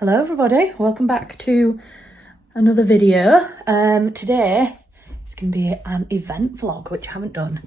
Hello everybody, welcome back to another video. Today it's going to be an event vlog, which I haven't done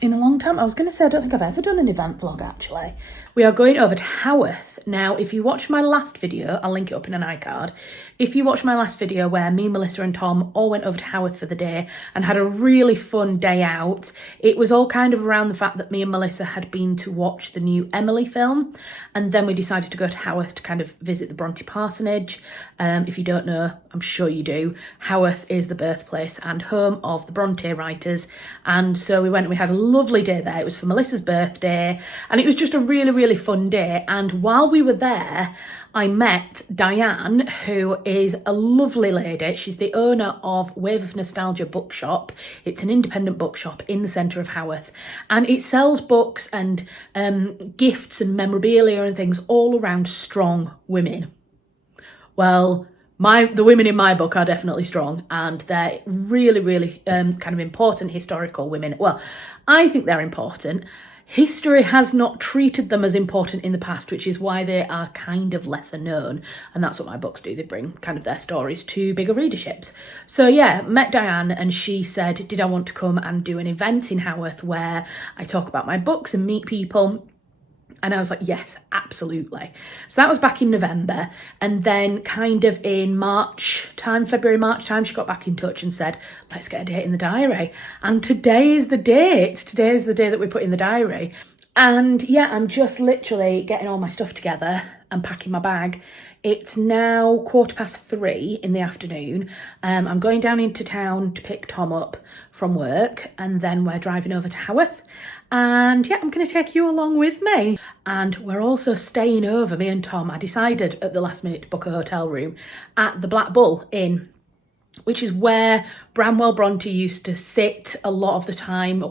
in a long time. I was going to say I don't think I've ever done an event vlog actually. We are going over to Haworth. Now, if you watched my last video, I'll link it up in an iCard. If you watched my last video where me, Melissa and Tom all went over to Haworth for the day and had a really fun day out, it was all kind of around the fact that me and Melissa had been to watch the new Emily film, and then we decided to go to Haworth to kind of visit the Bronte parsonage. If you don't know, I'm sure you do, Haworth is the birthplace and home of the Bronte writers, and so we went and we had a lovely day there. It was for Melissa's birthday and it was just a really fun day. And while we were there, I met Diane, who is a lovely lady. She's the owner of Wave of Nostalgia bookshop. It's an independent bookshop in the centre of Haworth, and it sells books and gifts and memorabilia and things all around strong women. Well, the women in my book are definitely strong, and they're really kind of important historical women. Well, I think they're important. History has not treated them as important in the past, which is why they are kind of lesser known. And that's what my books do. They bring kind of their stories to bigger readerships. So yeah, met Diane and she said, did I want to come and do an event in Haworth where I talk about my books and meet people? And I was like, yes, absolutely. So that was back in November. And then kind of in February, March time, she got back in touch and said, let's get a date in the diary. And today is the date. Today is the day that we put in the diary. And yeah, I'm just literally getting all my stuff together and packing my bag. It's now 3:15 in the afternoon. I'm going down into town to pick Tom up from work, and then we're driving over to Haworth. And yeah, I'm going to take you along with me. And we're also staying over, me and Tom. I decided at the last minute to book a hotel room at the Black Bull Inn, which is where Branwell Bronte used to sit a lot of the time.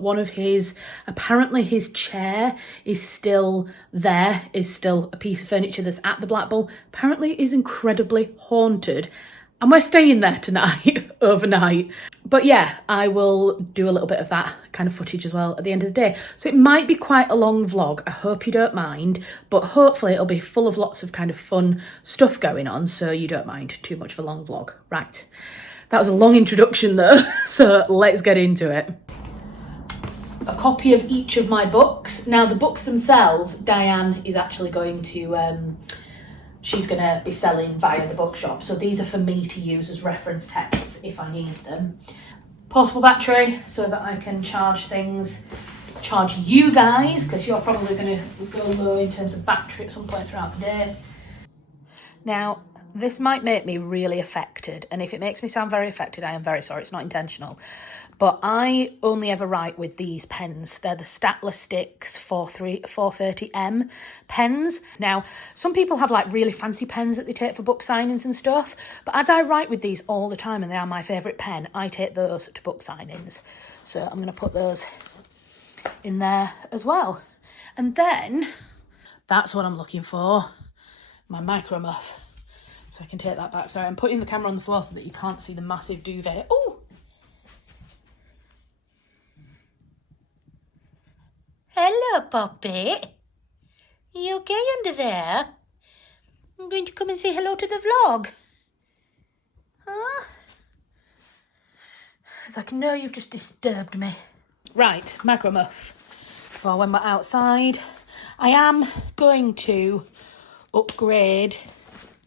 Apparently his chair is still there, is still a piece of furniture that's at the Black Bull. Apparently is incredibly haunted. And we're staying there tonight, overnight. But yeah, I will do a little bit of that kind of footage as well at the end of the day. So it might be quite a long vlog. I hope you don't mind, but hopefully it'll be full of lots of kind of fun stuff going on, so you don't mind too much of a long vlog. Right. That was a long introduction though, so let's get into it. A copy of each of my books. Now the books themselves, Diane is actually going to, she's going to be selling via the bookshop. So these are for me to use as reference texts if I need them. Portable battery so that I can charge you guys, because you're probably going to go low in terms of battery at some point throughout the day. Now, this might make me really affected, and if it makes me sound very affected, I am very sorry, it's not intentional. But I only ever write with these pens. They're the Statler Sticks 430M pens. Now, some people have like really fancy pens that they take for book signings and stuff, but as I write with these all the time and they are my favourite pen, I take those to book signings. So I'm going to put those in there as well. And then, that's what I'm looking for, my micro muff. So I can take that back. Sorry, I'm putting the camera on the floor so that you can't see the massive duvet. Oh! Hello, Poppy. Are you okay under there? I'm going to come and say hello to the vlog. Huh? It's like, no, you've just disturbed me. Right, micro muff for when we're outside. I am going to upgrade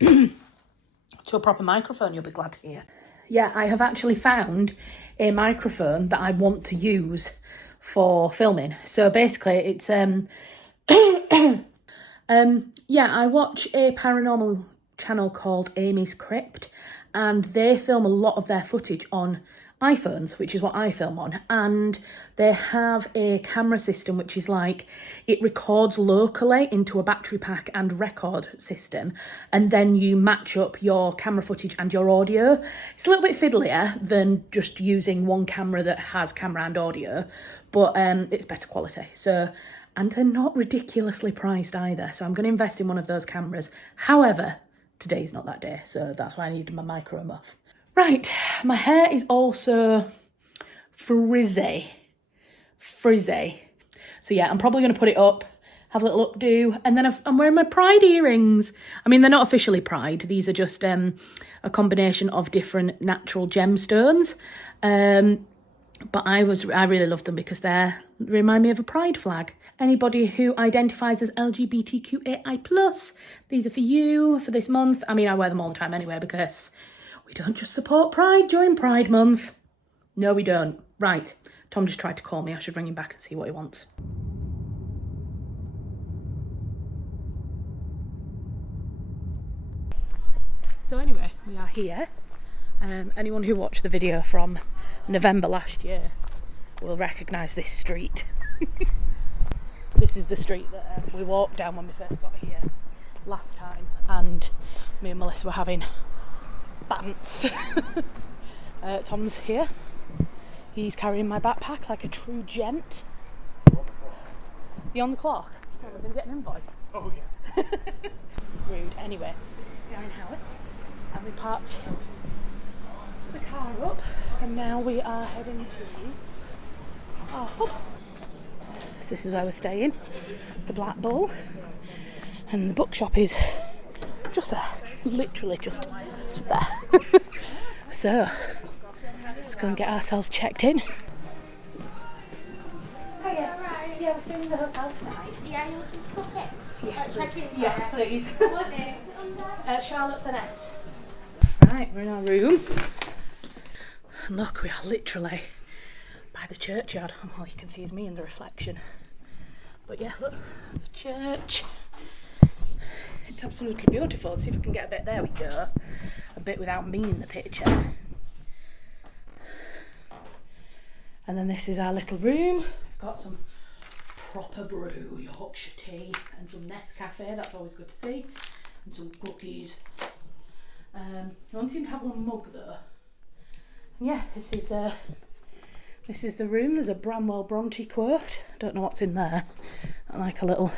to a proper microphone, you'll be glad to hear. Yeah, I have actually found a microphone that I want to use for filming. So basically it's I watch a paranormal channel called Amy's Crypt, and they film a lot of their footage on iPhones, which is what I film on, and they have a camera system which is like, it records locally into a battery pack and record system, and then you match up your camera footage and your audio. It's a little bit fiddlier than just using one camera that has camera and audio, but it's better quality. So, and they're not ridiculously priced either, so I'm going to invest in one of those cameras. However, today's not that day, so that's why I needed my micro muff. Right, my hair is also frizzy. So yeah, I'm probably going to put it up, have a little updo. And then I'm wearing my Pride earrings. I mean, they're not officially Pride. These are just a combination of different natural gemstones. But I really love them because they remind me of a pride flag. Anybody who identifies as LGBTQAI+, these are for you for this month. I mean, I wear them all the time anyway because we don't just support Pride during Pride Month. No, we don't. Right, Tom just tried to call me. I should ring him back and see what he wants. So anyway, we are here. Anyone who watched the video from November last year will recognise this street. This is the street that we walked down when we first got here last time, and me and Melissa were having bants. Tom's here. He's carrying my backpack like a true gent. You on the clock? Oh, we're going to get an invoice. Oh yeah. Rude. Anyway, we are in Haworth and we parked the car up, and now we are heading to our pub. So this is where we're staying, the Black Bull, and the bookshop is just there, literally just there. So let's go and get ourselves checked in. Hiya. Yeah, we're staying in the hotel tonight. Yeah, you're looking to book it? Yes, Check please. in, Yes, please. What name? Charlotte Finesse. Right, we're in our room. And look, we are literally by the churchyard. All you can see is me in the reflection. But yeah, look, the church. It's absolutely beautiful. Let's see if we can get a bit. There we go. A bit without me in the picture. And then this is our little room. We've got some proper brew, Yorkshire tea, and some Nescafe. That's always good to see. And some cookies. You only seem to have one mug though. And yeah, this is the room. There's a Bramwell Bronte quote. I don't know what's in there. Like a little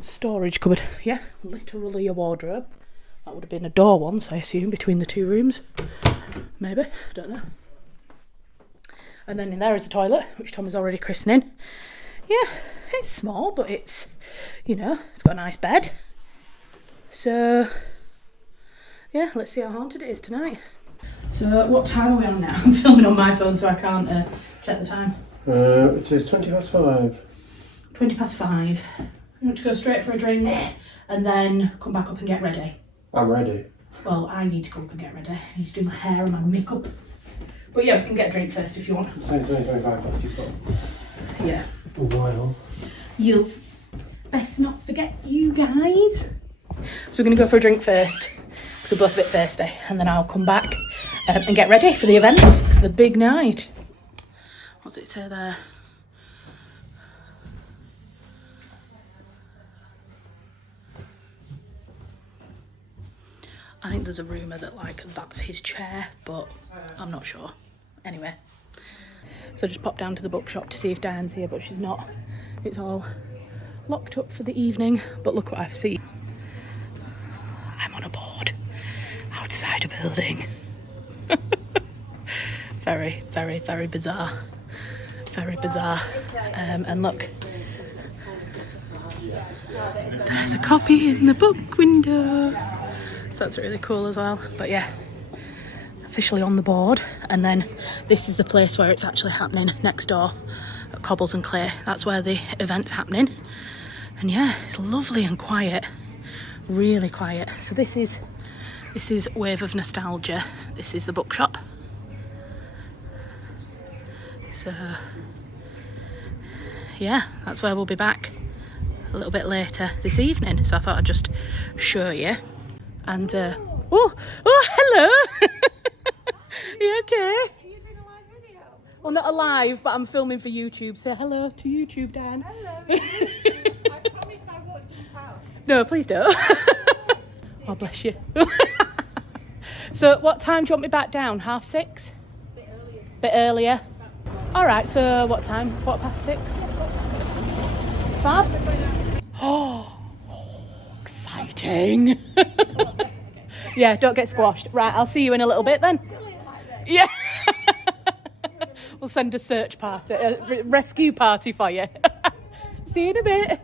storage cupboard. Yeah, literally a wardrobe. That would have been a door once, I assume, between the two rooms. Maybe, I don't know. And then in there is a toilet, which Tom is already christening. Yeah, it's small, but it's, you know, it's got a nice bed. So, yeah, let's see how haunted it is tonight. So, what time are we on now? I'm filming on my phone, so I can't check the time. It is 5:20. 5:20. We want to go straight for a drink and then come back up and get ready. I'm ready. Well, I need to go up and get ready. I need to do my hair and my makeup. But yeah, we can get a drink first if you want. It's 25 left, you've got Yeah. a while. You'll best not forget you guys. So we're going to go for a drink first, because we're both a bit thirsty, and then I'll come back and get ready for the event, for the big night. What's it say there? I think there's a rumour that that's his chair, but I'm not sure. Anyway, so I just popped down to the bookshop to see if Diane's here, but she's not. It's all locked up for the evening, but look what I've seen. I'm on a board outside a building. Very, very, very bizarre. Very bizarre. And look, there's a copy in the book window. So that's really cool as well. But yeah, officially on the board. And then this is the place where it's actually happening, next door at Cobbles and Clay. That's where the event's happening. And yeah, it's lovely and quiet, really quiet. So this is Wave of Nostalgia. This is the bookshop. So yeah, that's where we'll be back a little bit later this evening. So I thought I'd just show you. And oh hello. Are you okay? Are you doing a live video? Well, not a live, but I'm filming for YouTube. Say hello to YouTube, Dan. Hello. I promise I won't jump out. No, please don't. Oh, bless you. So what time do you want me back down? 6:30? Bit earlier. All right, so what time? 6:15? Fab? Oh, exciting. Yeah, don't get squashed. Right, I'll see you in a little bit then. Yeah. We'll send a search party, a rescue party for you. See you in a bit.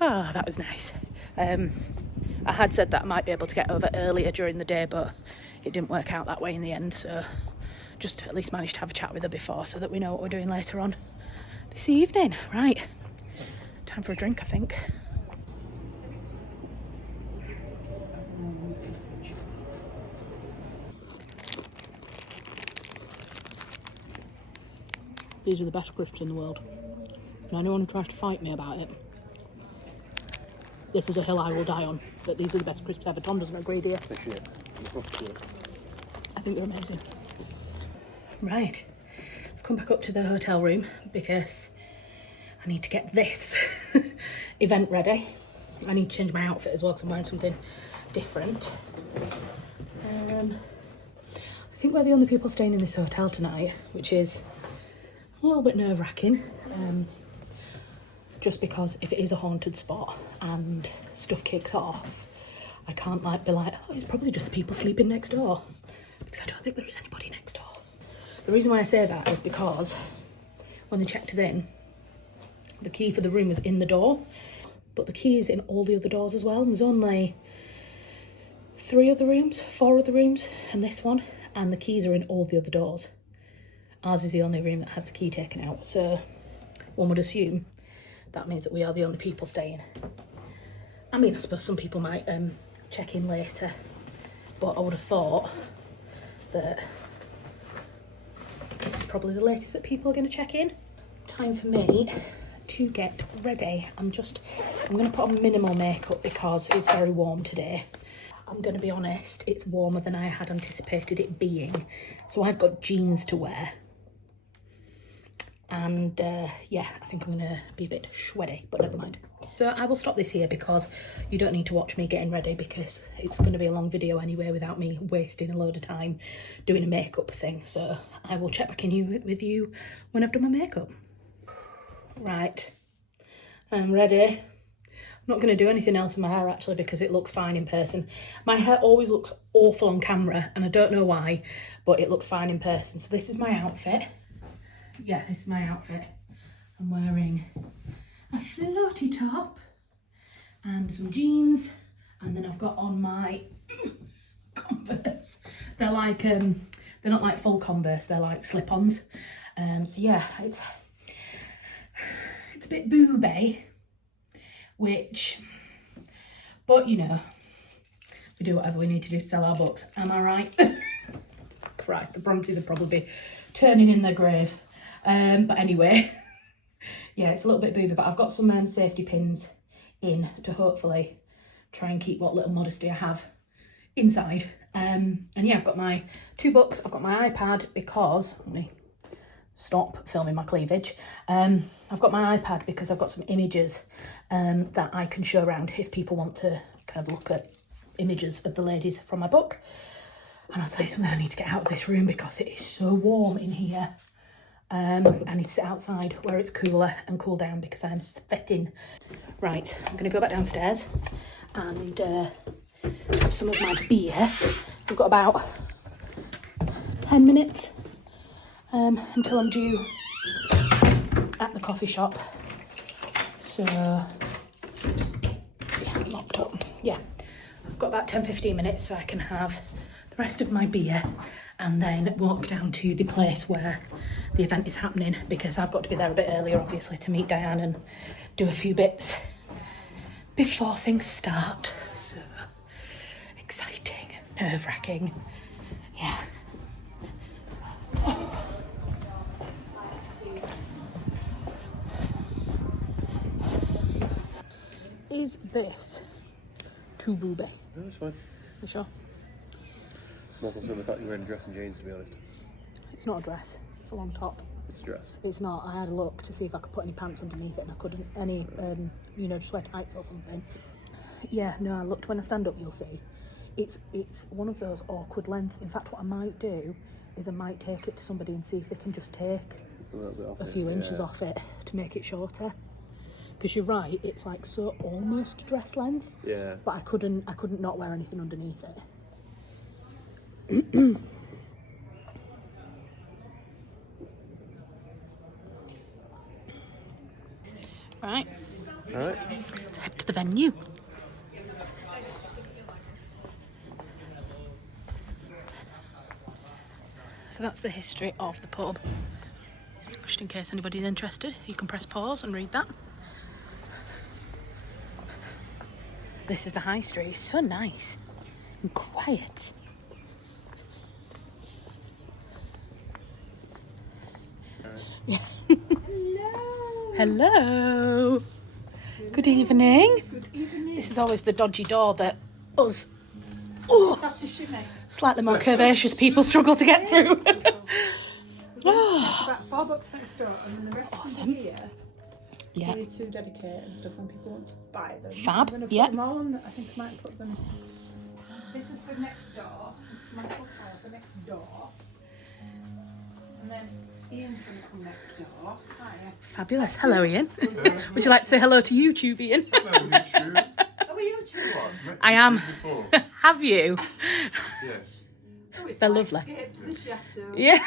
Ah, that was nice. I had said that I might be able to get over earlier during the day, but it didn't work out that way in the end, so just at least managed to have a chat with her before so that we know what we're doing later on this evening. Right, time for a drink, I think. These are the best crisps in the world. And anyone who tries to fight me about it, this is a hill I will die on. That these are the best crisps ever. Tom doesn't agree, do you? I think they're amazing. Right, I've come back up to the hotel room because I need to get this event ready. I need to change my outfit as well because I'm wearing something different. I think we're the only people staying in this hotel tonight, which is a little bit nerve-wracking. Just because if it is a haunted spot and stuff kicks off, I can't be like, oh, it's probably just the people sleeping next door. Because I don't think there is anybody next door. The reason why I say that is because when they checked us in, the key for the room was in the door, but the key is in all the other doors as well. And there's only 4 other rooms, and this one, and the keys are in all the other doors. Ours is the only room that has the key taken out, so one would assume that means that we are the only people staying. I mean, I suppose some people might check in later, but I would have thought that this is probably the latest that people are going to check in. Time for me to get ready. I'm going to put on minimal makeup because it's very warm today. I'm going to be honest, it's warmer than I had anticipated it being. So I've got jeans to wear. And yeah, I think I'm gonna be a bit sweaty, but never mind. So I will stop this here because you don't need to watch me getting ready because it's gonna be a long video anyway without me wasting a load of time doing a makeup thing. So I will check back in with you when I've done my makeup. Right, I'm ready. I'm not gonna do anything else in my hair actually because it looks fine in person. My hair always looks awful on camera and I don't know why, but it looks fine in person. So this is my outfit. Yeah, this is my outfit. I'm wearing a floaty top and some jeans, and then I've got on my Converse. They're like they're not like full Converse, they're like slip-ons. So yeah, it's a bit booby, but you know, we do whatever we need to do to sell our books. Am I right? Christ, the Brontes are probably turning in their grave. But anyway, yeah, it's a little bit booby, but I've got some safety pins in to hopefully try and keep what little modesty I have inside. And yeah, I've got my 2 books, I've got my iPad because, let me stop filming my cleavage. I've got my iPad because I've got some images that I can show around if people want to kind of look at images of the ladies from my book. And I'll tell you something, I need to get out of this room because it is so warm in here. I need to sit outside where it's cooler and cool down because I'm sweating. Right, I'm going to go back downstairs and have some of my beer. We've got about 10 minutes until I'm due at the coffee shop. So, yeah, I'm locked up. Yeah, I've got about 10-15 minutes so I can have the rest of my beer and then walk down to the place where the event is happening because I've got to be there a bit earlier, obviously, to meet Diane and do a few bits before things start. So exciting, nerve-wracking, yeah. Oh. Is this too booby? No, it's fine. You sure? More concerned with the fact you're wearing a dress and jeans, to be honest. It's not a dress, it's a long top. It's a dress. It's not. I had a look to see if I could put any pants underneath it and I couldn't. Any, you know, just wear tights or something. Yeah, no, I looked. When I stand up, you'll see. It's one of those awkward lengths. In fact, what I might do is I might take it to somebody and see if they can just take a few inches off it to make it shorter. Because you're right, it's like so almost dress length. Yeah. But I couldn't not wear anything underneath it. Right, Alright. let's head to the venue. So that's the history of the pub. Just in case anybody's interested, you can press pause and read that. This is the high street. It's so nice and quiet. Yeah. Hello. Hello. Good evening. Good evening. This is always the dodgy door that us Have to shimmy. slightly more curvaceous people struggle to get through. About $4 next door, and then the rest Awesome. of here. Yeah. For you to dedicate and stuff when people want to buy them. Fab, I'm going to yeah. put them all on. I think I might put them. This is for next door. This is my profile for next door. And then Ian's going to come next door. Hiya. Fabulous. Hello, Ian. Would you like to say hello to YouTube, Ian? Hello, YouTube. Oh, are you too? Well, I've met I you am. Before. Have you? Yes. Oh, it's They're like lovely. Escape to the chateau. Yeah.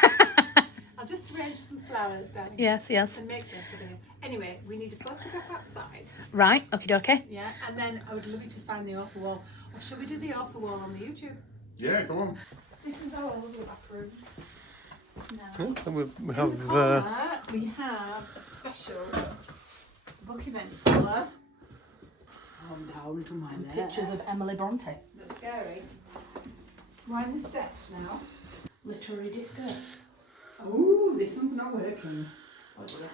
I'll just arrange some flowers down here. Yes, yes. And make this again. Anyway, we need a photograph outside. Right, okie dokie. Yeah, and then I would love you to sign the offer wall. Or shall we do the offer wall on the YouTube? Yeah, go on. This is our lovely back room. Now, So we in the have corner, we have a special book event cellar. Calm down to my Pictures of Emily Bronte. That's scary. We're in the steps now. Literary disco. Oh, this one's not working. Oh dear.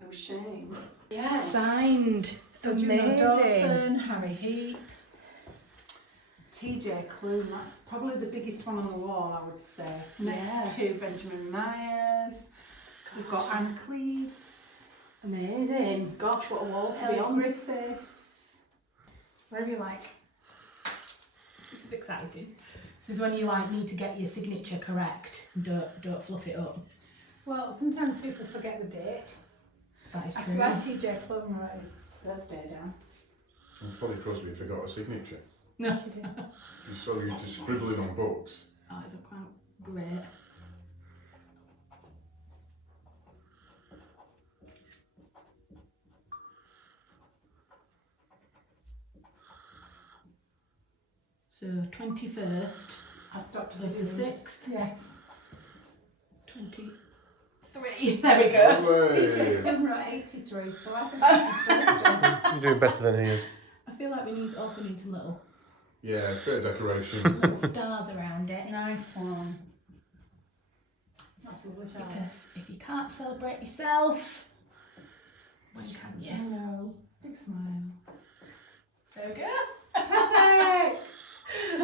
No shame. Yeah. Signed. So Juno Dawson, Harry Heap, TJ Klune, that's probably the biggest one on the wall, I would say. Next to Benjamin Myers. We've got Anne Cleves, Amazing. Gosh, what a wall to be Ellie on. Griffiths. Whatever you like. This is exciting. This is when you like need to get your signature correct. Don't fluff it up. Well, sometimes people forget the date. That is I true. swear TJ Klune wrote his birthday down. And Polly Crosby forgot a signature. No. She did. You saw you just scribbling on books. Oh, it's quite great. So 21st I stopped of the 6th. Yes. 23. There we go. TJ Hooray. Klune wrote 83, so I think that's his birthday. you're doing better than he is. I feel like we also need some little Yeah, bit of decoration. little stars around it. Nice one. That's a lovely shot. Because if you can't celebrate yourself, when can you? Hello. Big smile. There we go. Perfect!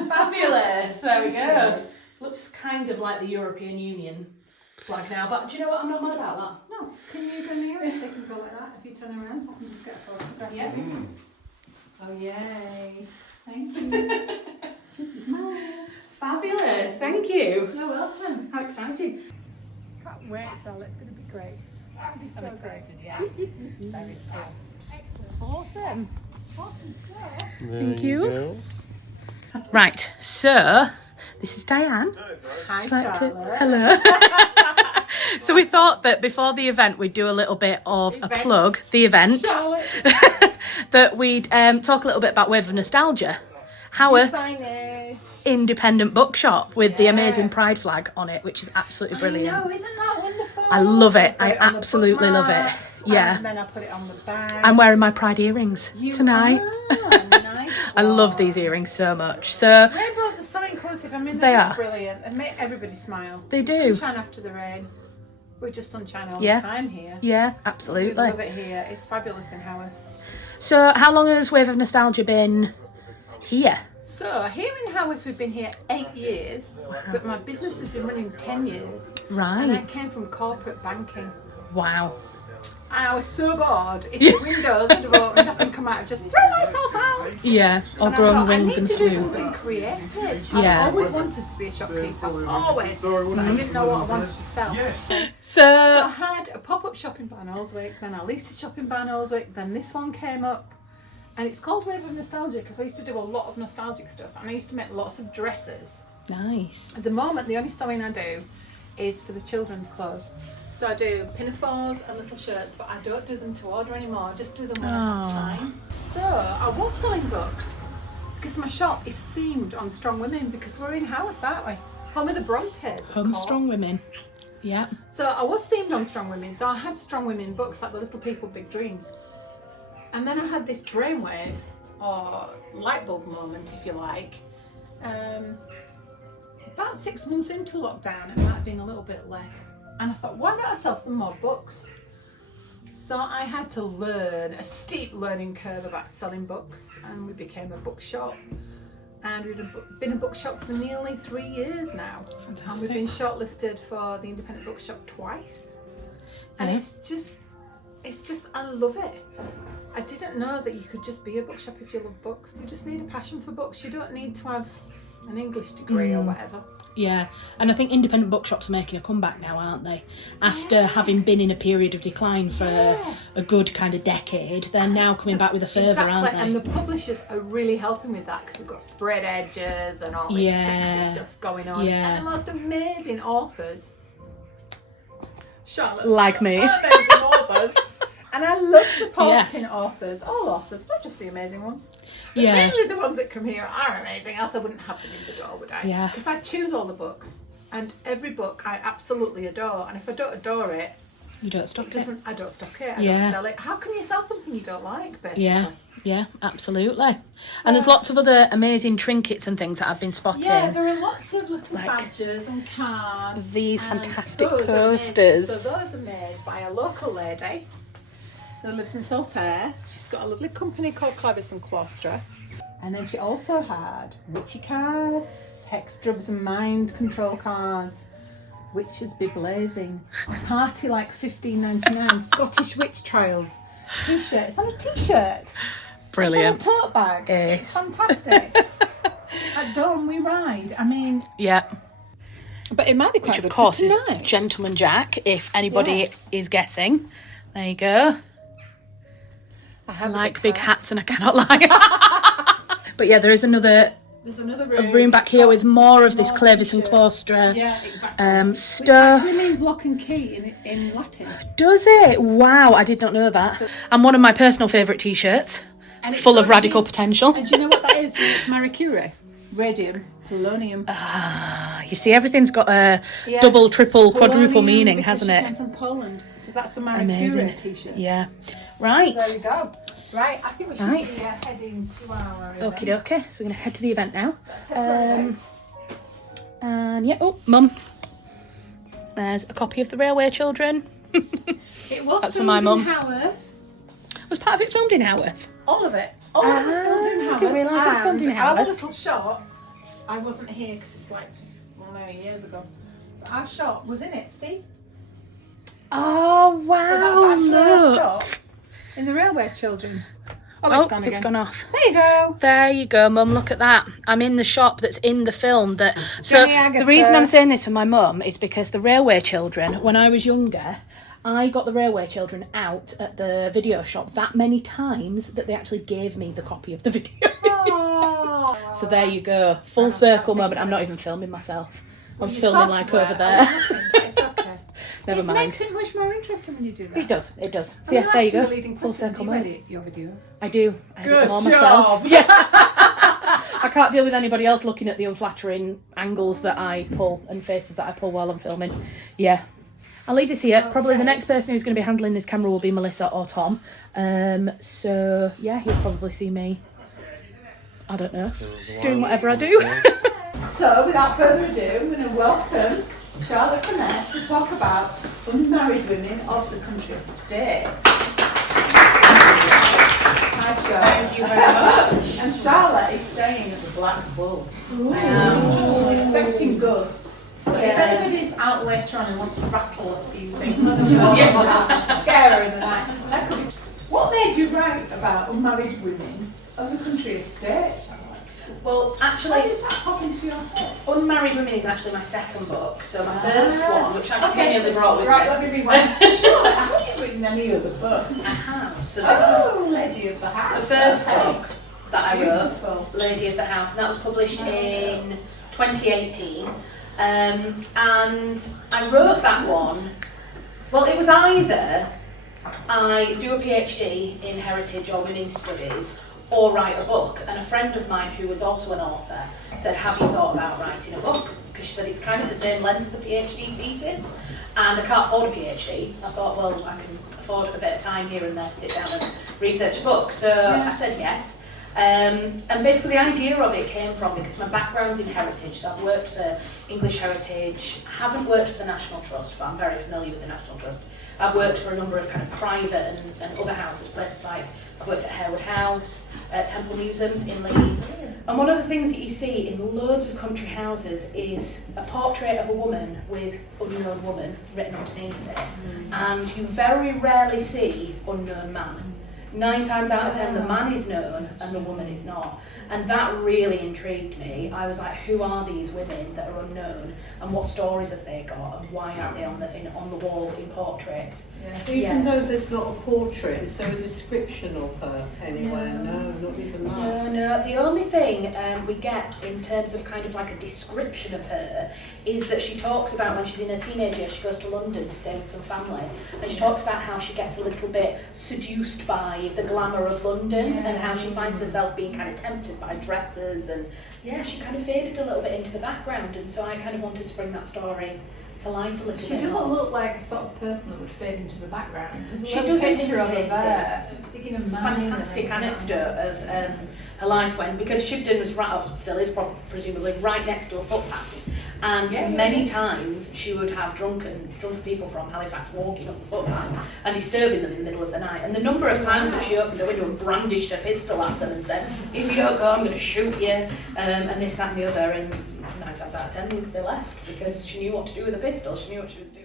Fabulous. There we go. Looks kind of like the European Union flag now, but do you know what? I'm not mad about that. No, can you go near it? They can go like that if you turn around so I can just get a photograph. Yeah. Mm. Oh, yay. Thank you. Cheeky smile. Fabulous. Thank you. You're welcome. How exciting. Can't wait, Charlotte. It's going to be great. It'll be so I'm excited, yeah. great. Very cool. Excellent. Awesome. Awesome stuff. Thank you. Right, so this is Diane. Hi, Would you like to- Charlotte. Hello. So we thought that before the event we'd do a little bit of a Event. plug, the event, Charlotte. that we'd talk a little bit about Wave of Nostalgia. Haworth's Signage. independent bookshop with the Yeah. amazing pride flag on it, which is absolutely brilliant. I know, isn't that wonderful? I love it. I've got I on the absolutely love it. bookmarks, Yeah. And then I put it on the bag. I'm wearing my pride earrings tonight. Nice. I love these earrings so much. So Rainbows are so inclusive. I mean, They they're are. just brilliant and make everybody smile. They It's do. Sunshine after the rain. We're just sunshine all Yeah. the time here. yeah, We absolutely. love it here. It's fabulous in Haworth. So how long has Wave of Nostalgia been here? So here in Haworth, we've been here 8 years, but my business has been running 10 years. And I Right. came from corporate banking. Wow. And I was so bored. If the windows would have opened, I think I might have just thrown myself out. Yeah. Or And I grown thought, wings I and need to do flew. something creative. Yeah. I've always wanted to be a shopkeeper, always. But I didn't know what I wanted to sell. Yes. I So had a pop-up shop in Barnoldswick, then I leased a shop in Barnoldswick, then this one came up. And it's called Wave of Nostalgia because I used to do a lot of nostalgic stuff and I used to make lots of dresses. nice. At the moment, the only sewing I do is for the children's clothes. So I do pinafores and little shirts, but I don't do them to order anymore. I just do them when I have time. So I was selling books because my shop is themed on strong women because we're in Haworth, aren't we? Home of the Brontes. of Home course. strong women. Yeah. So I was themed on strong women. So I had strong women books like The Little People, Big Dreams. And then I had this brainwave or light bulb moment, if you like. About 6 months into lockdown, it might have been a little bit less. And I thought, why not I sell some more books? So I had to learn a steep learning curve about selling books, and we became a bookshop. And we've been a bookshop for nearly 3 years now. Fantastic. And we've been shortlisted for the Independent Bookshop twice. And Yeah. it's just, I love it. I didn't know that you could just be a bookshop if you love books. You just need a passion for books. You don't need to have an English degree or whatever. Yeah, and I think independent bookshops are making a comeback now, aren't they? After having been in a period of decline for a good kind of decade, they're now coming back with a fervour, aren't they? And the publishers are really helping with that because we've got spread edges and all this sexy stuff going on. Yeah. And the most amazing authors. Charlotte. Like me. Amazing authors. And I love supporting Yes. authors, all authors, not just the amazing ones. But Yeah. mainly the ones that come here are amazing, else I wouldn't have them in the door, would I? Yeah. Because I choose all the books, and every book I absolutely adore, and if I don't adore it, You don't stop it it. doesn't. I don't stock it. I Yeah. don't sell it. How can you sell something you don't like? Basically. Yeah, absolutely. And there's lots of other amazing trinkets and things that I've been spotting. Yeah, there are lots of little Like badges and cards. these and fantastic those are made- coasters. So those are made by a local lady who lives in Saltaire. She's got a lovely company called Clevis and Claustra. And then she also had witchy cards, hex drums and mind control cards. Witches be blazing. Party like $15.99. Scottish witch trials. T-shirt. It's on a T-shirt. Brilliant. It's on a tote bag. Yes. It's fantastic. At dawn we ride. I mean, Yeah, but it might be quite which of good course for is tonight. Gentleman Jack, if anybody Yes. is guessing. There you go. I I have a like big hat. hats and I cannot lie. But yeah, there is another There's another room. room back here with more of this more Clevis and t-shirts. Claustra Yeah, exactly. Which stuff. actually means lock and key in Latin. Does it? Wow, I did not know that. And one of my personal favourite t-shirts, And it's full of got radical the- potential. And do you know what that is? It's Marie Curie. Radium, polonium. Ah, you see, everything's got a Yeah. double, triple, quadruple Polonium meaning, because hasn't she it? came from Poland. So that's the Marie Amazing. Curie t-shirt. Yeah. Right. There we go. Right, I think we should Right. be heading to our event. Okie dokie. So we're going to head to the event now. Let's head to our event. And yeah, oh, Mum. There's a copy of The Railway Children. It was That's for filmed my in mum. Haworth. Was part of it filmed in Haworth? All of it. All of it was filmed in I Haworth. didn't realise it was filmed in And our Haworth. little shop, I wasn't here because it's like, well, many years ago. But our shop was in it, see? Oh, So wow. that's actually our Look. shop in the Railway Children. Oh, Oh, it's gone again. it's gone off. There you go. There you go, Mum. Look at that. I'm in the shop that's in the film. So Johnny Agatha. the reason I'm saying this for my mum is because The Railway Children, when I was younger, I got The Railway Children out at the video shop that many times that they actually gave me the copy of the video. Oh. So there you go. Full circle moment. I'm not even filming myself. I was You filming sort like of over were. there. I was laughing, but it's okay. Never It mind. makes it much more interesting when you do that. It does. It does. So I'm yeah, gonna there you ask go. a leading Full question. circle Do you moment. edit your videos? I do. I edit Good them all job. myself. Yeah. I can't deal with anybody else looking at the unflattering angles that I pull and faces that I pull while I'm filming. Yeah. I'll leave this here. Probably the Okay. next person who's going to be handling this camera will be Melissa or Tom. So yeah, you'll probably see me. I don't know. Doing whatever I do. So, without further ado, I'm going to welcome Charlotte Finesse to talk about unmarried women of the country estate. Hi, Charlotte. Thank you very much. And Charlotte is staying at the Black Bull. She's expecting ghosts. So if anybody's out later on and wants to rattle a few things, scare her in the night. That could be. What made you write about unmarried women of the country estate, Charlotte? Well, How actually, did that pop into your head? Unmarried Women is actually my second book. So my first one, which I conveniently brought with Right, me. let me rewind. Charlotte, have you written any other book? I have. So this was Oh, Lady of the House. the first Okay. book that I wrote, Beautiful. Lady of the House, and that was published in 2018. And I wrote that one Well, it was either I do a PhD in heritage or women's studies or write a book. And a friend of mine who was also an author said, have you thought about writing a book? Because she said it's kind of the same length as a PhD thesis and I can't afford a PhD. I thought, well, I can afford a bit of time here and there to sit down and research a book. So I said yes. And basically the idea of it came from, because my background's in heritage, so I've worked for English Heritage, haven't worked for the National Trust, but I'm very familiar with the National Trust. I've worked for a number of kind of private and other houses, places like, I've worked at Harewood House, Temple Newsam in Leeds. And one of the things that you see in loads of country houses is a portrait of a woman with unknown woman written underneath it. And you very rarely see unknown man. 9 times out of 10 the man is known and the woman is not, and that really intrigued me. I was like, who are these women that are unknown and what stories have they got and why aren't they on the wall in portraits? So even though there's not a portrait, is there a description of her anywhere? No, not even that. No, the only thing we get in terms of kind of like a description of her is that she talks about when she's in her teenager, she goes to London to stay with some family, and she talks about how she gets a little bit seduced by the glamour of London and how she finds herself being kind of tempted by dresses, and she kind of faded a little bit into the background, and so I kind of wanted to bring that story to life a little bit. She doesn't look like a sort of person that would fade into the background. She doesn't picture of her indicate there. Fantastic anecdote of her life when, because Shibden was still is presumably right next to a footpath, and many times she would have drunken people from Halifax walking up the footpath and disturbing them in the middle of the night. And the number of times that she opened the window and brandished her pistol at them and said, if you don't go, I'm going to shoot you, and this, that and the other, and 9 times out of 10 they left because she knew what to do with a pistol, she knew what she was doing.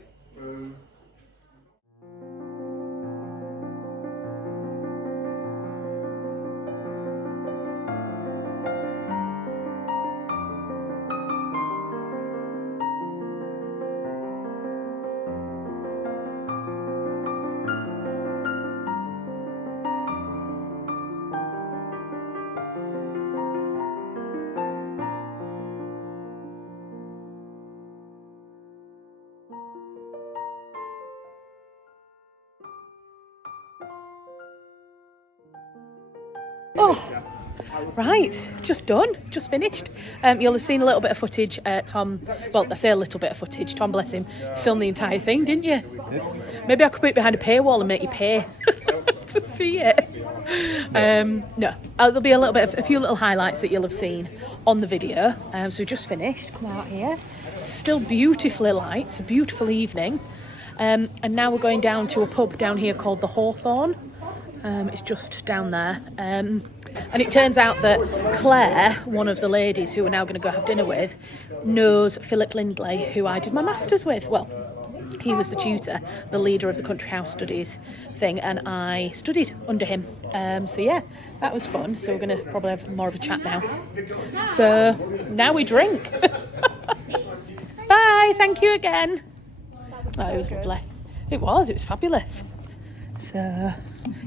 Oh, right, just done, just finished. You'll have seen a little bit of footage. Tom, well, I say a little bit of footage, Tom, bless him, filmed the entire thing, didn't you? Maybe I could put it behind a paywall and make you pay to see it. No, there'll be a few little highlights that you'll have seen on the video. So we just finished, come out here. It's still beautifully light, it's a beautiful evening. And now we're going down to a pub down here called the Hawthorn. It's just down there. And it turns out that Claire, one of the ladies who we're now going to go have dinner with, knows Philip Lindley, who I did my masters with. Well, he was the tutor, the leader of the country house studies thing, and I studied under him. So yeah, that was fun. So we're going to probably have more of a chat now. So now we drink. Bye, thank you again. Oh, it was lovely. It was fabulous. So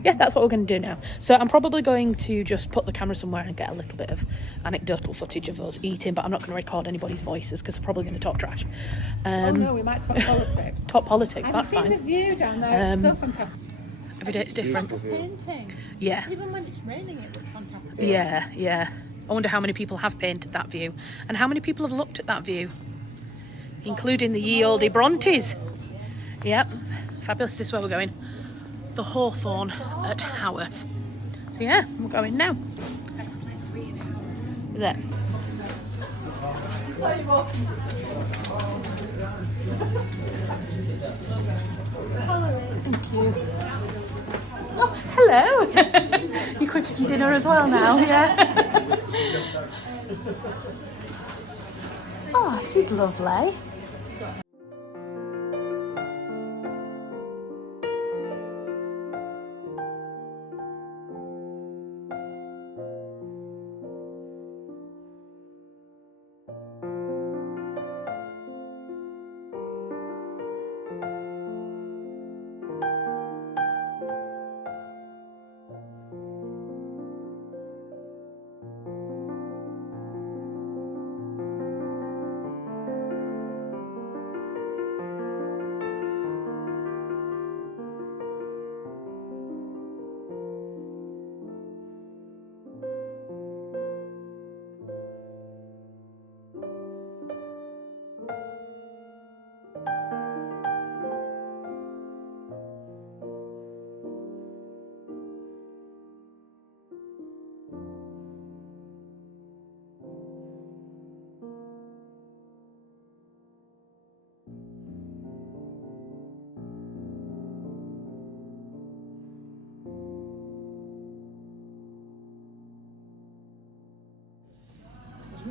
yeah, that's what we're going to do now. So I'm probably going to just put the camera somewhere and get a little bit of anecdotal footage of us eating, but I'm not going to record anybody's voices because we're probably going to talk trash. Oh no, we might talk politics. Talk politics, that's fine. I've seen the view down there, it's so fantastic. Every day it's different. Painting. Yeah. Even when it's raining, it looks fantastic. Yeah. I wonder how many people have painted that view and how many people have looked at that view, including the ye olde Brontes. Yep, fabulous. This is where we're going. The Hawthorn at Haworth. So yeah, we're going now. Is it? Thank you. Oh, hello. You're going for some dinner as well now, yeah? Oh, this is lovely.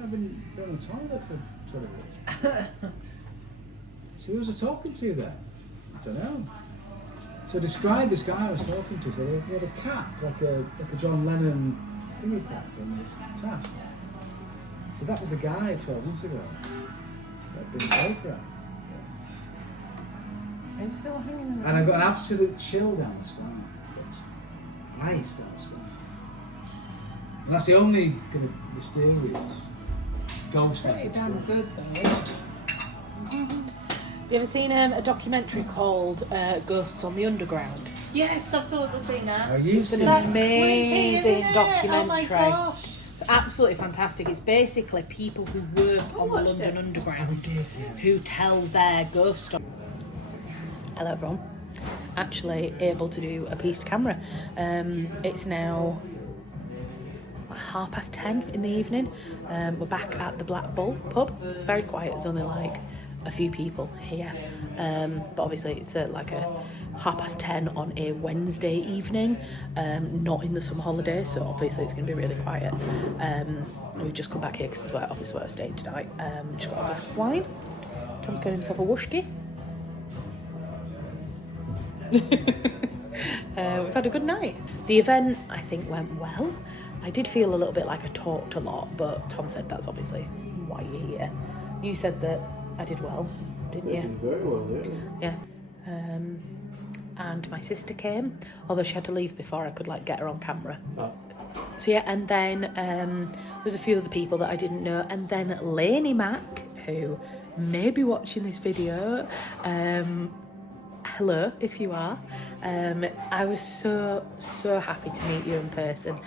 I've been on the toilet for 20 minutes. So who was I talking to there? I don't know. So describe this guy I was talking to. So he had a cap, like a John Lennon thingy cap on his tash. So that was the guy 12 months ago that had been photographed. And still hanging And I've got an absolute chill down the spine. It's ice down the spine. And that's the only kind of mysterious ghost that pretty it's damn got. good though. Have you ever seen a documentary called Ghosts on the Underground? Yes, I saw the singer. Are you It's an seeing That's that? amazing creepy, isn't it? documentary. Oh my gosh. It's absolutely fantastic. It's basically people who work on the watched London it. Underground who tell their ghost stories. Hello everyone. Actually able to do a piece to camera. It's now like 10:30 in the evening. We're back at the Black Bull pub. It's very quiet. There's only like a few people here. But obviously it's like a 10:30 on a Wednesday evening, not in the summer holidays, so obviously it's going to be really quiet. We've just come back here because obviously we're staying tonight. Just got a glass of wine. Tom's got himself a wooshki. We've had a good night. The event, I think, went well. I did feel a little bit like I talked a lot, but Tom said that's obviously why you're here. You said that I did well, didn't you? Very well, yeah. Yeah. And my sister came, although she had to leave before I could like get her on camera. Ah. So yeah, and then there's a few other people that I didn't know, and then Lainey Mack, who may be watching this video, hello if you are. I was so happy to meet you in person.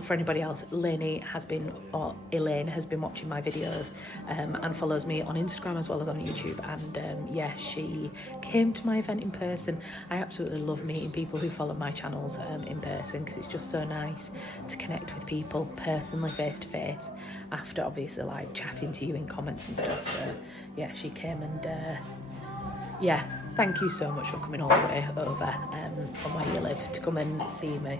For anybody else, Elaine has been watching my videos and follows me on Instagram as well as on YouTube, and yeah, she came to my event in person. I absolutely love meeting people who follow my channels in person, because it's just so nice to connect with people personally, face to face, after obviously like chatting to you in comments and stuff. So yeah, she came, and yeah, thank you so much for coming all the way over from where you live to come and see me,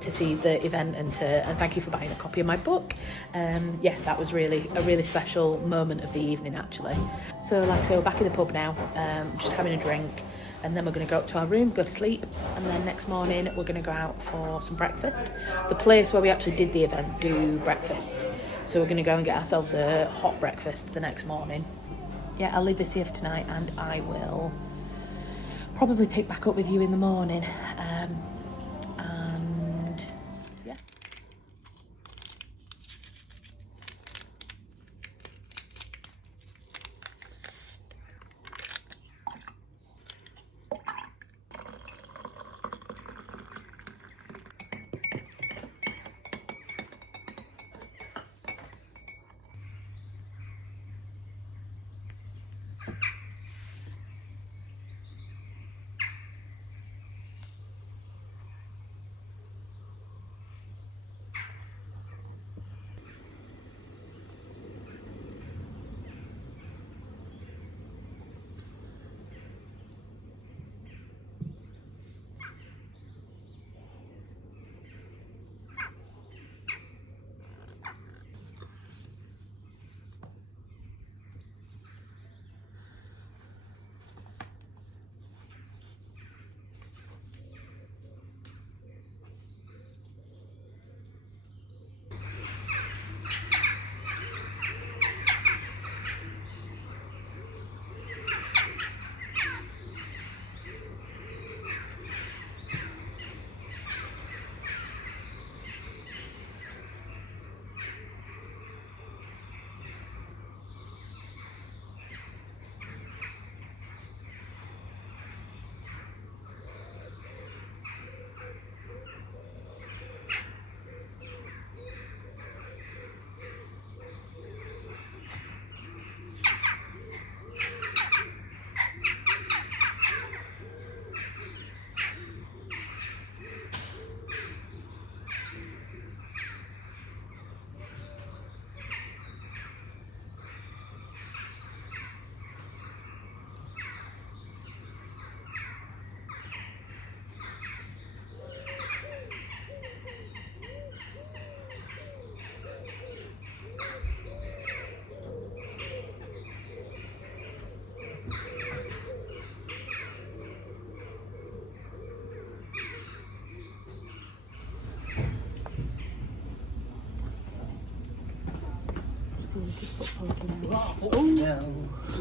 to see the event, and thank you for buying a copy of my book. Yeah, that was really a really special moment of the evening actually. So like I say, we're back in the pub now, just having a drink, and then we're going to go up to our room, go to sleep, and then next morning we're going to go out for some breakfast. The place where we actually did the event do breakfasts, so we're going to go and get ourselves a hot breakfast the next morning. Yeah, I'll leave this here for tonight, and I will probably pick back up with you in the morning. And yeah.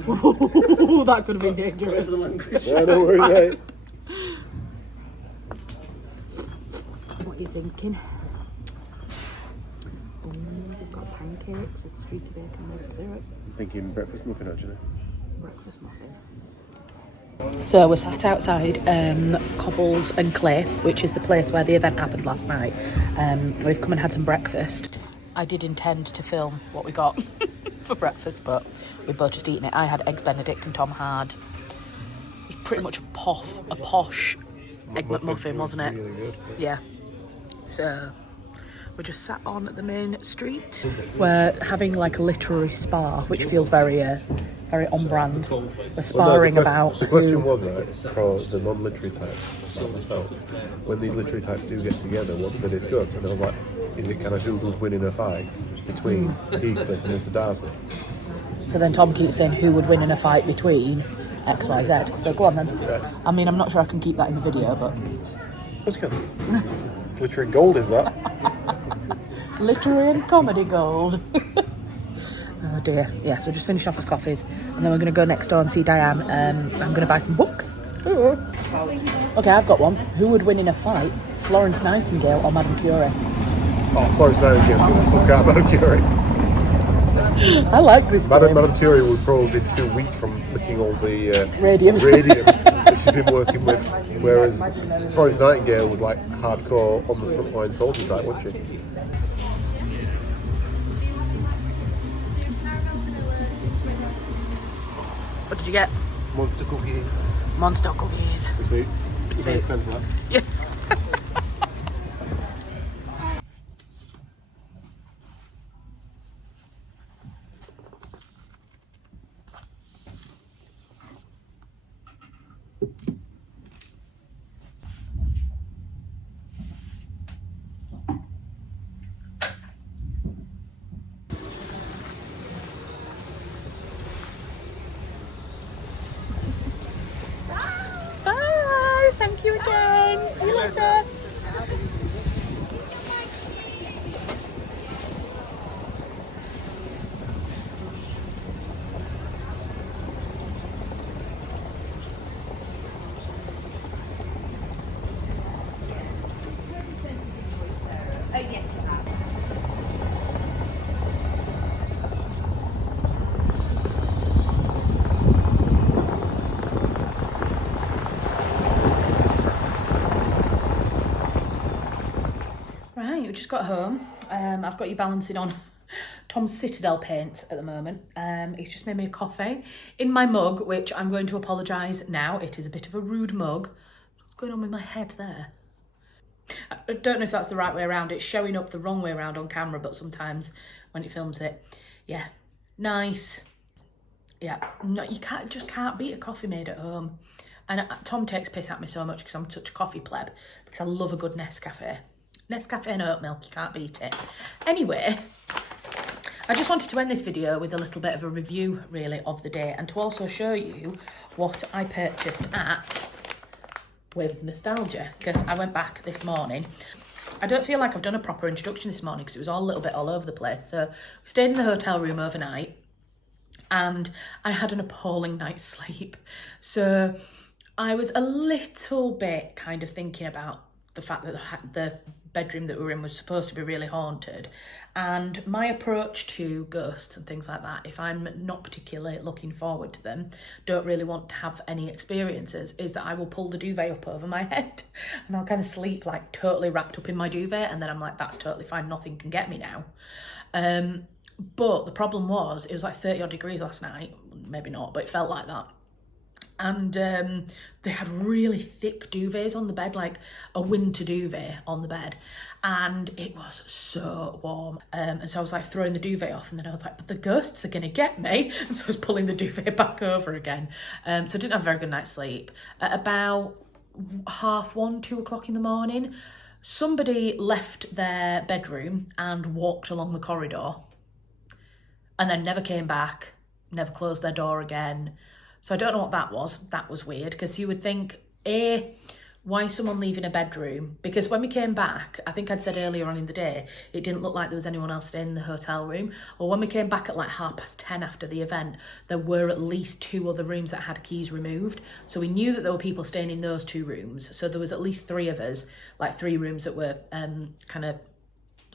Oh, that could have been dangerous. Yeah, don't worry, mate. What are you thinking? Oh, we've got pancakes with streaky bacon with syrup. I'm thinking breakfast muffin, actually. Breakfast muffin. So we're sat outside Cobbles and Clay, which is the place where the event happened last night. We've come and had some breakfast. I did intend to film what we got for breakfast, but we've both just eaten it. I had eggs Benedict and Tom had. It was pretty much a posh egg McMuffin, wasn't it? Really good. Yeah. So we're just sat on the main street. We're having like a literary spar, which feels very on brand. We're sparring about. The question was, right, for the non-literary types, like myself, when these literary types do get together, what do they discuss? And I was like, is it kind of who would win in a fight between Heathcliff and Mr. Darcy? So then Tom keeps saying who would win in a fight between X, Y, Z. So go on then. Yeah. I mean, I'm not sure I can keep that in the video, but Let's go. Literary gold is that? literary and comedy gold. Oh dear. Yeah, so just finished off his coffees and then we're going to go next door and see Diane. I'm going to buy some books. Ooh. Okay, I've got one. Who would win in a fight? Florence Nightingale or Madame Curie? Oh, Florence Nightingale. Fuck out Madame Curie. I like this game. Madame Curie would probably be too weak from licking all the Radium. that she's been working with, whereas Florence Nightingale would like hardcore on the frontline soldier type, wouldn't she? What did you get? Monster cookies. Monster cookies. See? See. Very expensive. Yeah. Bye. Thank you again. See you later. Right, we just got home. I've got you balancing on Tom's Citadel paints at the moment. He's just made me a coffee in my mug, which I'm going to apologise now. It is a bit of a rude mug. What's going on with my head there? I don't know if that's the right way around. It's showing up the wrong way around on camera, but sometimes when it films it, yeah, nice. Yeah, no, you can't beat a coffee made at home. And Tom takes piss at me so much because I'm such a coffee pleb, because I love a good Nescafe. Nescafe and oat milk, you can't beat it. Anyway, I just wanted to end this video with a little bit of a review, really, of the day, and to also show you what I purchased at With Nostalgia, because I went back this morning. I don't feel like I've done a proper introduction this morning because it was all a little bit all over the place. So we stayed in the hotel room overnight and I had an appalling night's sleep. So I was a little bit kind of thinking about the fact that the bedroom that we were in was supposed to be really haunted, and my approach to ghosts and things like that, if I'm not particularly looking forward to them, don't really want to have any experiences, is that I will pull the duvet up over my head and I'll kind of sleep like totally wrapped up in my duvet, and then I'm like, that's totally fine, nothing can get me now. But the problem was, it was like 30 odd degrees last night, maybe not, but it felt like that. And they had really thick duvets on the bed, like a winter duvet on the bed. And it was so warm. And so I was like throwing the duvet off, and then I was like, but the ghosts are going to get me. And so I was pulling the duvet back over again. So I didn't have a very good night's sleep. At about 1:30, 2 o'clock in the morning, somebody left their bedroom and walked along the corridor and then never came back, never closed their door again. So I don't know what that was. That was weird, because you would think, A, why is someone leaving a bedroom? Because when we came back, I think I'd said earlier on in the day, it didn't look like there was anyone else staying in the hotel room. Or when we came back at like 10:30 after the event, there were at least 2 other rooms that had keys removed. So we knew that there were people staying in those 2 rooms. So there was at least 3 of us, like 3 rooms that were kind of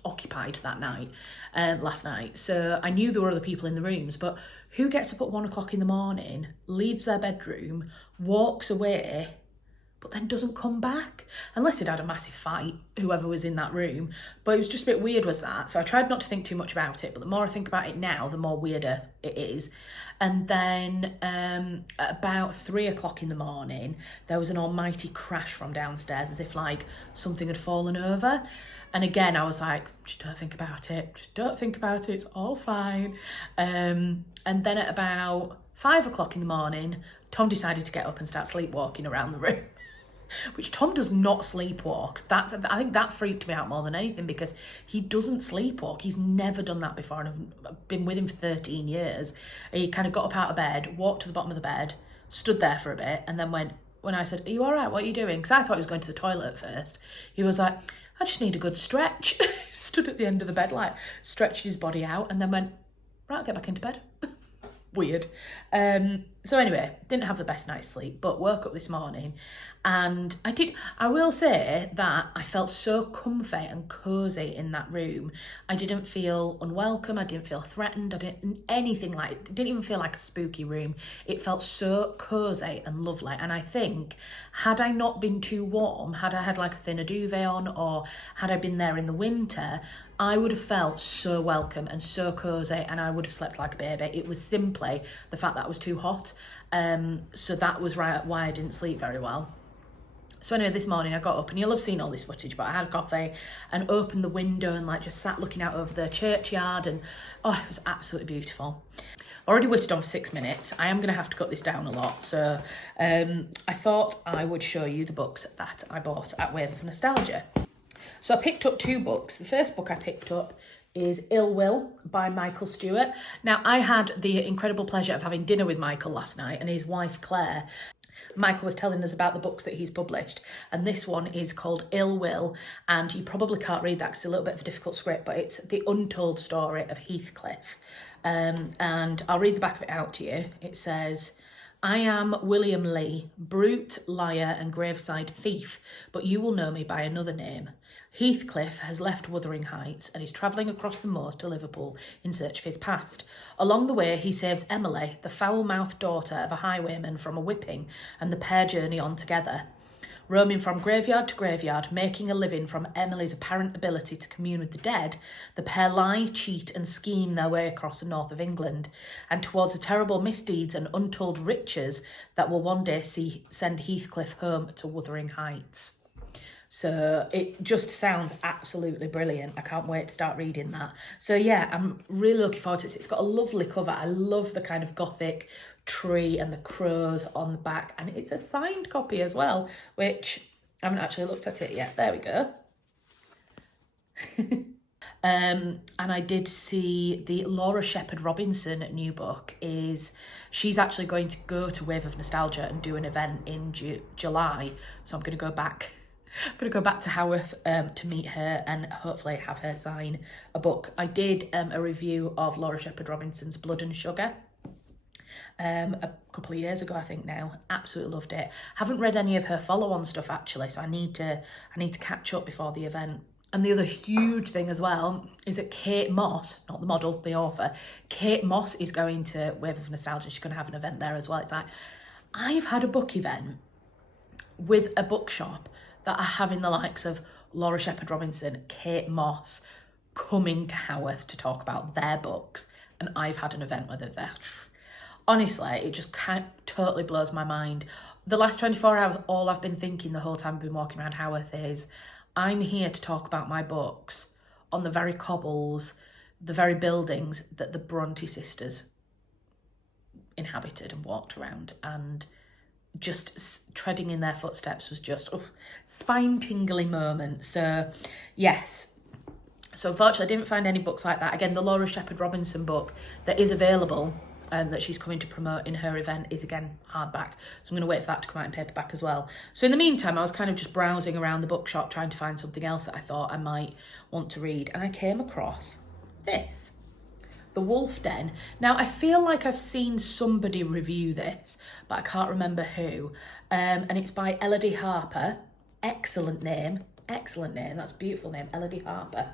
occupied that night, last night. So I knew there were other people in the rooms, but who gets up at 1 o'clock in the morning, leaves their bedroom, walks away, but then doesn't come back? Unless they'd had a massive fight, whoever was in that room. But it was just a bit weird was that. So I tried not to think too much about it, but the more I think about it now, the more weirder it is. And then at about 3 o'clock in the morning, there was an almighty crash from downstairs, as if like something had fallen over. And again, I was like, just don't think about it. Just don't think about it. It's all fine. And then at about 5 o'clock in the morning, Tom decided to get up and start sleepwalking around the room. Which Tom does not sleepwalk. I think that freaked me out more than anything, because he doesn't sleepwalk. He's never done that before, and I've been with him for 13 years. He kind of got up out of bed, walked to the bottom of the bed, stood there for a bit, and then when I said, "Are you all right? What are you doing?" Because I thought he was going to the toilet at first. He was like, "I just need a good stretch." Stood at the end of the bed, like stretched his body out, and then went, "Right, I'll get back into bed." Weird. So anyway, didn't have the best night's sleep, but woke up this morning and I will say that I felt so comfy and cosy in that room. I didn't feel unwelcome. I didn't feel threatened. I didn't anything like it. Didn't even feel like a spooky room. It felt so cosy and lovely. And I think had I not been too warm, had I had like a thinner duvet on, or had I been there in the winter, I would have felt so welcome and so cosy, and I would have slept like a baby. It was simply the fact that it was too hot. So that was why I didn't sleep very well. So anyway, this morning I got up, and you'll have seen all this footage, but I had coffee and opened the window and like just sat looking out over the churchyard, and oh, it was absolutely beautiful. Already waited on for 6 minutes. I am going to have to cut this down a lot. So I thought I would show you the books that I bought at Wave of Nostalgia. So I picked up 2 books. The first book I picked up is Ill Will by Michael Stewart. Now, I had the incredible pleasure of having dinner with Michael last night and his wife Claire. Michael was telling us about the books that he's published, and this one is called Ill Will, and you probably can't read that because it's a little bit of a difficult script, but it's the untold story of Heathcliff. And I'll read the back of it out to you. It says, "I am William Lee, brute, liar and graveside thief, but you will know me by another name. Heathcliff has left Wuthering Heights and is travelling across the moors to Liverpool in search of his past. Along the way, he saves Emily, the foul-mouthed daughter of a highwayman, from a whipping, and the pair journey on together. Roaming from graveyard to graveyard, making a living from Emily's apparent ability to commune with the dead, the pair lie, cheat and scheme their way across the north of England, and towards the terrible misdeeds and untold riches that will one day send Heathcliff home to Wuthering Heights." So it just sounds absolutely brilliant. I can't wait to start reading that. So yeah, I'm really looking forward to it. It's got a lovely cover. I love the kind of gothic tree and the crows on the back, and it's a signed copy as well, which I haven't actually looked at it yet. There we go. And I did see the Laura Shepherd Robinson new book. She's actually going to go to Wave of Nostalgia and do an event in July, so I'm going to go back to Haworth to meet her and hopefully have her sign a book. I did a review of Laura Shepherd Robinson's Blood and Sugar a couple of years ago, I think now. Absolutely loved it. Haven't read any of her follow-on stuff actually, so I need to catch up before the event. And the other huge thing as well is that Kate Moss, not the model, the author, Kate Moss is going to Wave of Nostalgia. She's going to have an event there as well. It's like, I've had a book event with a bookshop that are having the likes of Laura Shepherd Robinson, Kate Moss coming to Haworth to talk about their books, and I've had an event with her there. Honestly, it just totally blows my mind. The last 24 hours, all I've been thinking the whole time I've been walking around Haworth is, I'm here to talk about my books on the very cobbles, the very buildings that the Bronte sisters inhabited and walked around, and just treading in their footsteps was just spine-tingling moment. So yes, so unfortunately I didn't find any books like that. Again, the Laura Shepherd Robinson book that is available that she's coming to promote in her event is again hardback. So I'm going to wait for that to come out in paperback as well. So in the meantime, I was kind of just browsing around the bookshop trying to find something else that I thought I might want to read. And I came across this, The Wolf Den. Now, I feel like I've seen somebody review this, but I can't remember who. And it's by Elodie Harper. Excellent name. Excellent name. That's a beautiful name, Elodie Harper.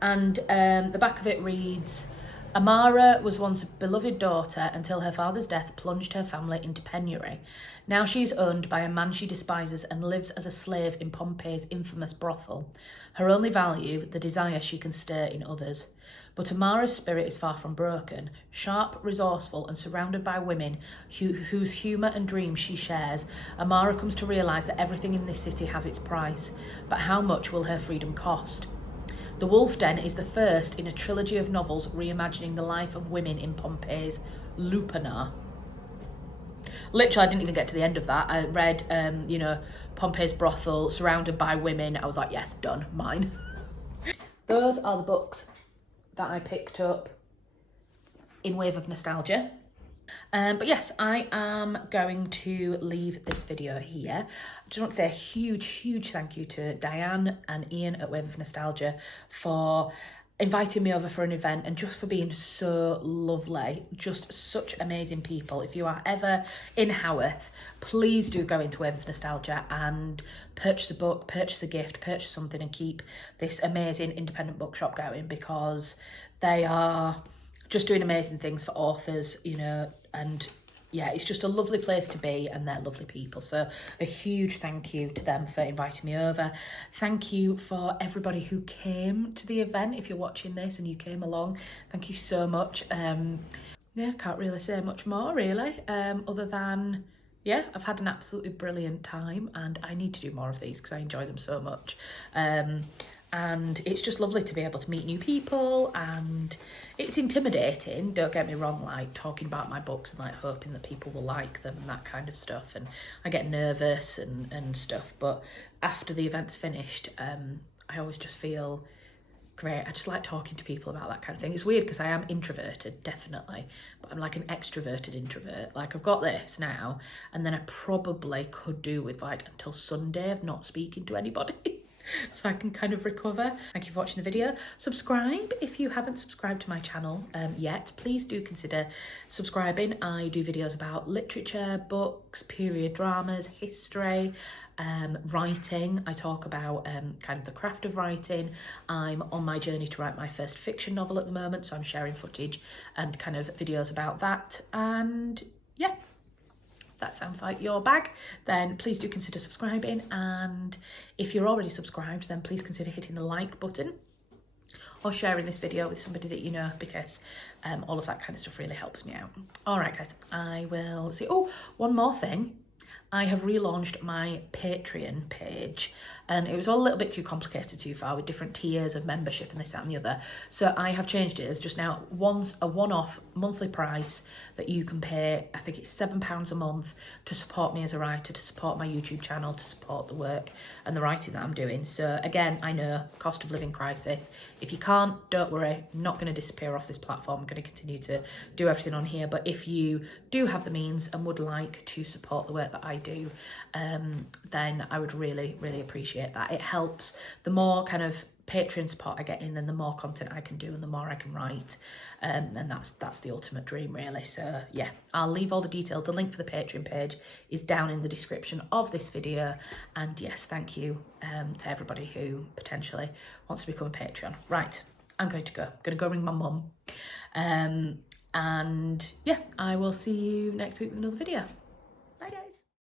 And the back of it reads, Amara was once a beloved daughter until her father's death plunged her family into penury. Now she is owned by a man she despises and lives as a slave in Pompey's infamous brothel. Her only value, the desire she can stir in others. But Amara's spirit is far from broken. Sharp, resourceful, and surrounded by women whose humour and dreams she shares, Amara comes to realise that everything in this city has its price. But how much will her freedom cost? The Wolf Den is the first in a trilogy of novels reimagining the life of women in Pompey's Lupanar. Literally, I didn't even get to the end of that. I read, Pompey's brothel, surrounded by women. I was like, yes, done, mine. Those are the books that I picked up in Wave of Nostalgia. But yes, I am going to leave this video here. I just want to say a huge thank you to Diane and Ian at Wave of Nostalgia for inviting me over for an event and just for being so lovely. Just such amazing people. If you are ever in Haworth, please do go into Wave of Nostalgia and purchase a book, purchase a gift, purchase something, and keep this amazing independent bookshop going, because they are just doing amazing things for authors, and yeah, it's just a lovely place to be, and they're lovely people. So a huge thank you to them for inviting me over. Thank you for everybody who came to the event. If you're watching this and you came along, thank you so much. Yeah, can't really say much more really, other than, yeah, I've had an absolutely brilliant time, and I need to do more of these because I enjoy them so much. And it's just lovely to be able to meet new people, and it's intimidating, don't get me wrong, like talking about my books and like hoping that people will like them and that kind of stuff, and I get nervous and stuff, but after the event's finished, I always just feel great. I just like talking to people about that kind of thing. It's weird because I am introverted, definitely, but I'm like an extroverted introvert. Like, I've got this now, and then I probably could do with like until Sunday of not speaking to anybody. So I can kind of recover. Thank you for watching the video. Subscribe if you haven't subscribed to my channel yet. Please do consider subscribing. I do videos about literature, books, period dramas, history, writing. I talk about kind of the craft of writing. I'm on my journey to write my first fiction novel at the moment, so I'm sharing footage and kind of videos about that. And yeah, that sounds like your bag, then please do consider subscribing. And if you're already subscribed, then please consider hitting the like button or sharing this video with somebody that you know, because all of that kind of stuff really helps me out. All right, guys, I will see. Oh, one more thing. I have relaunched my Patreon page, and it was all a little bit too complicated too far with different tiers of membership and this, that and the other. So I have changed it as just now a one-off monthly price that you can pay. I think it's £7 a month to support me as a writer, to support my YouTube channel, to support the work and the writing that I'm doing. So again, I know, cost of living crisis. If you can't, don't worry, I'm not going to disappear off this platform. I'm going to continue to do everything on here. But if you do have the means and would like to support the work that I do, then I would really appreciate that. It helps. The more kind of Patreon support I get in, then the more content I can do and the more I can write, and that's the ultimate dream really. So yeah, I'll leave all the details. The link for the Patreon page is down in the description of this video. And yes, thank you to everybody who potentially wants to become a Patreon. Right, I'm going to go ring my mum, and yeah, I will see you next week with another video.